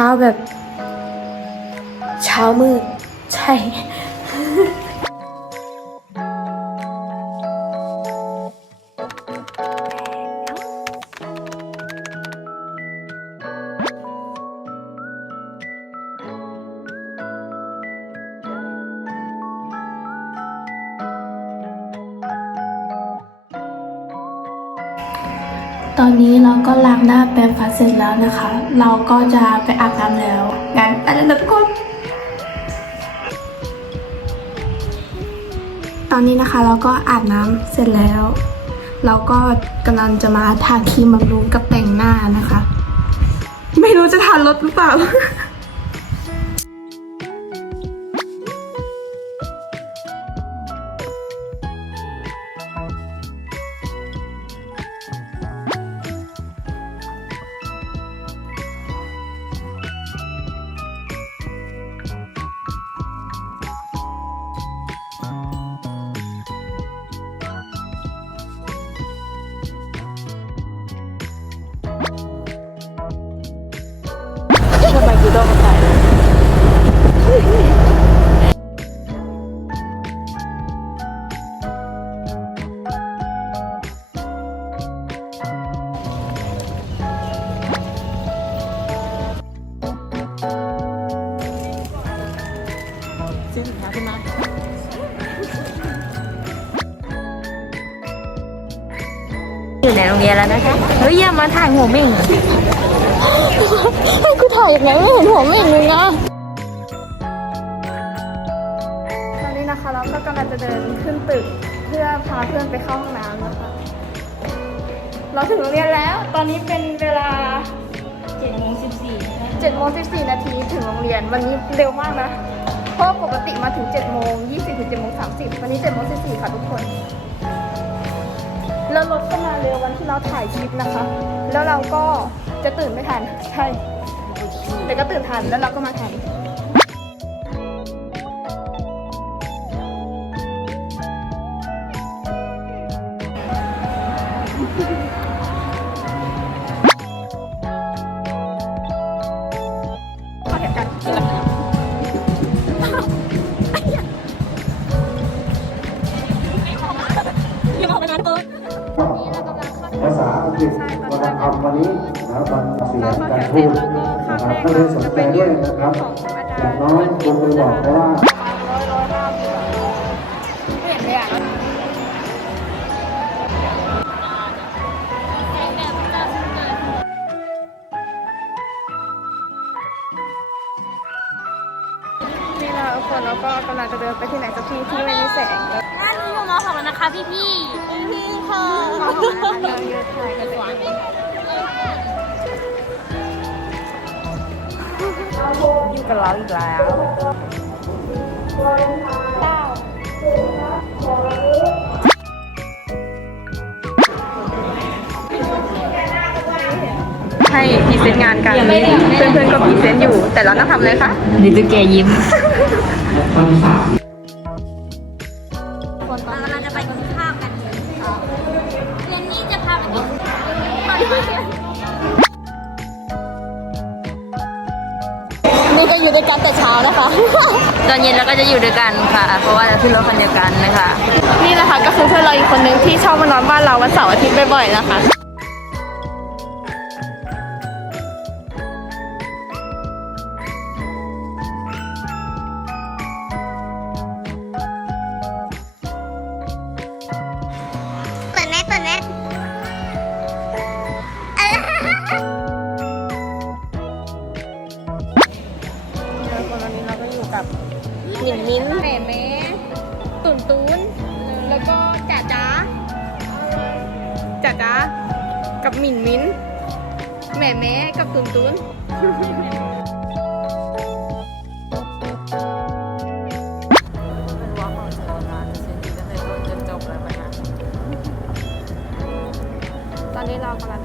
ช้าแบบ เช้ามืดใช่ ตอนนี้เราก็ล้างหน้าแปรงฟันเสร็จแล้วนะคะ เราก็จะไปอาบน้ำแล้วงั้นไปแล้วนะทุกคนตอนนี้นะคะเราก็อาบน้ำเสร็จแล้ว เราก็กำลังจะมาทาครีมบำรุงกับแต่งหน้านะคะ ไม่รู้จะทานรถหรือเปล่า ทำไมกู นโรงเรียนแล้วนะคะเฮ้ยอย่ามาถ่ายหัวเม่งให้กูถ่ายยังไงไม่เห็นหัวไม่เห็นมึงอะตอนนี้นะคะเราก็กำลังจะเดินขึ้นตึกเพื่อพาเพื่อนไปเข้าห้องน้ำนะคะ เราถึงโรงเรียนแล้ว ตอนนี้เป็นเวลา7โมง14 7โมง14นาทีถึงโรงเรียนวันนี้เร็วมากนะ เพราะปกติมาถึง7โมง20ถึง7โมง30 วันนี้7โมง14ค่ะทุกคน แล้วรถก็มาเร็ววันที่เราถ่ายคลิปนะคะ แล้วเราก็จะตื่นไม่ทัน ใช่ แต่ก็ตื่นทันแล้วเราก็มาทัน วรรณคำวันนี้นะครับวันเสียงการพูดนะครับก็เลยสนใจด้วยนะครับอย่างน้อยคงไปบอกเพราะว่าไม่เห็นเลยอะนี่เราทุกคนแล้วก็กำลังจะเดินไปที่ไหนสักที่ที่ไม่มีแสงแล้วนั่นอยู่มสองแล้วนะคะพี่พี่พี่ค่ะเราเยอะถ่ายกันเลย กับเราอีกแล้วให้พรีเซนต์งานกันเพื่อนๆก็พรีเซนต์อยู่ แต่เราต้องทำเลยค่ะนี่ตุ๊กแกยิ้ม นี่ก็อยู่ด้วยกันแต่เช้านะคะ ตอนเย็นเราก็จะอยู่ด้วยกันค่ะ เพราะว่าเราขึ้นรถคันเดียวกันนะคะ นี่นะคะก็คือเพื่อนเราอีกคนนึงที่ชอบมานอนบ้านเราวันเสาร์อาทิตย์บ่อยๆนะคะ หมิ่นมิ้นแหม่แม่กับตุนตุนเป็นวอล์กของเธอนะจะเซ็นดีตั้งแต่นจนจบเลยวันนี้ตอนนี้เรากำลัง